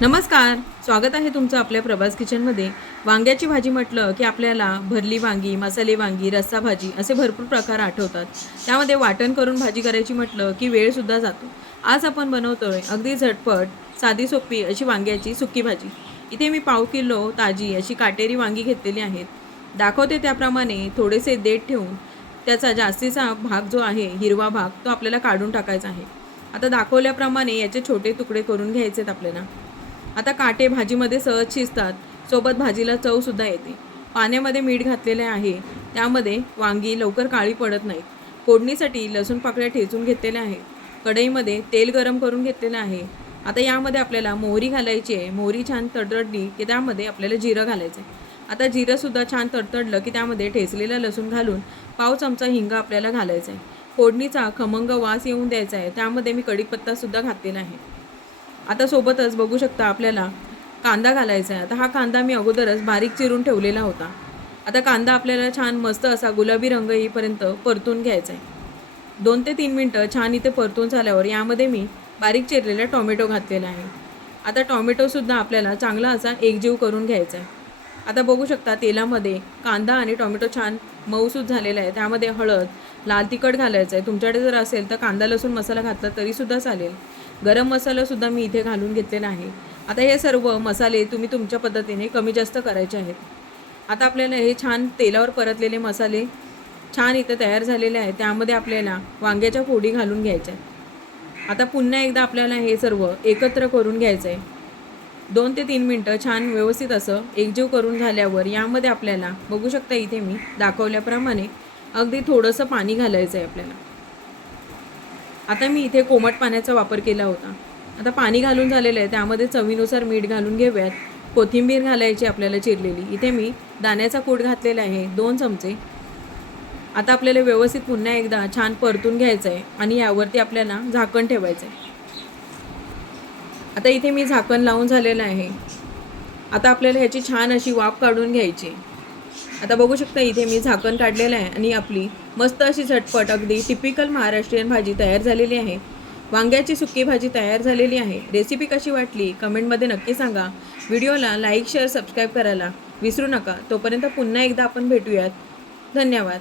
नमस्कार स्वागत आहे तुमचं आपल्या प्रभास किचनमध्ये. वांग्याची भाजी म्हटलं की आपल्याला भरली वांगी मसाले वांगी रस्सा भाजी असे भरपूर प्रकार आठवतात. त्यामध्ये वाटण करून भाजी करायची म्हटलं की वेळसुद्धा जातो. आज आपण बनवतोय अगदी झटपट साधी सोपी अशी वांग्याची सुकी भाजी. इथे मी पाव किलो ताजी अशी काटेरी वांगी घेतलेली आहेत. दाखवते त्याप्रमाणे थोडेसे देठ ठेवून. त्याचा जास्तीचा भाग जो आहे हिरवा भाग तो आपल्याला काढून टाकायचा आहे. आता दाखवल्याप्रमाणे याचे छोटे तुकडे करून घ्यायचे आहेत आपल्याला. आता काटे भाजीमध्ये सहज शिजतात. सोबत भाजीला चवसुद्धा येते. पाण्यामध्ये मीठ घातलेले आहे. त्यामध्ये वांगी लवकर काळी पडत नाहीत. फोडणीसाठी लसूण पाकळ्या ठेचून घेतलेल्या आहेत. कढईमध्ये तेल गरम करून घेतलेलं आहे. आता यामध्ये आपल्याला मोहरी घालायची आहे. मोहरी छान तडतडली की त्यामध्ये आपल्याला जिरं घालायचं आहे आता जिरंसुद्धा छान तडतडलं की त्यामध्ये ठेचलेलं लसूण घालून पाव चमचा हिंग आपल्याला घालायचा आहे फोडणीचा खमंग वास येऊन द्यायचा आहे. त्यामध्ये मी कढीपत्तासुद्धा घातलेला आहे. आता सोबतच बघू शकता आपल्याला कांदा घालायचा आहे. आता हा कांदा मी अगोदरच बारीक चिरून ठेवलेला होता. आता कांदा आपल्याला छान मस्त असा गुलाबी रंग येईपर्यंत परतून घ्यायचा आहे. दोन ते तीन मिनटं छान इथे परतून झाल्यावर यामध्ये मी बारीक चिरलेला टॉमॅटो घातलेला आहे. आता टॉमॅटोसुद्धा आपल्याला चांगला असा एकजीव करून घ्यायचा आहे. आता बघू शकता तेलामध्ये कांदा आणि टॉमॅटो छान मऊसूद झालेला आहे. त्यामध्ये हळद लाल तिखट घालायचं आहे. तुमच्याकडे जर असेल तर कांदा लसूण मसाला घातला तरीसुद्धा चालेल. गरम मसालासुद्धा मी इथे घालून घेतलेला आहे. आता हे सर्व मसाले तुम्ही तुमच्या पद्धतीने कमी जास्त करायचे आहेत. आता आपल्याला हे छान तेलावर परतलेले मसाले छान इथं तयार झालेले आहेत. त्यामध्ये आपल्याला वांग्याच्या फोडी घालून घ्यायच्या आहेत. आता पुन्हा एकदा आपल्याला हे सर्व एकत्र करून घ्यायचं आहे दोन ते तीन मिनटं छान व्यवस्थित असं एकजीव करून झाल्यावर यामध्ये आपल्याला बघू शकता इथे मी दाखवल्याप्रमाणे अगदी थोडंसं पाणी घालायचं आहे आपल्याला. आता मी इथे कोमट पाण्याचा वापर केला होता. आता पाणी घालून झालेलं आहे. त्यामध्ये चवीनुसार मीठ घालून घेऊयात. कोथिंबीर घालायची आपल्याला चिरलेली. इथे मी दाण्याचा कूट घातलेला आहे. दोन चमचे. आता आपल्याला व्यवस्थित पुन्हा एकदा छान परतून घ्यायचं आहे आणि यावरती आपल्याला झाकण ठेवायचं आहे आता इथे मी झाकण लावून झालेलं आहे. आता आपल्याला ह्याची छान अशी वाफ काढून घ्यायची. आहे. आता बघू शकता इथे मी झाकण काढलेलं आहे आणि आपली मस्त अशी झटपट अगदी टिपिकल महाराष्ट्रीयन भाजी तयार झालेली आहे. वांग्याची सुकी भाजी तयार झालेली आहे. रेसिपी कशी वाटली? कमेंटमध्ये नक्की सांगा. व्हिडिओला लाईक शेअर सबस्क्राईब करायला विसरू नका. तोपर्यंत पुन्हा एकदा आपण भेटूयात. धन्यवाद.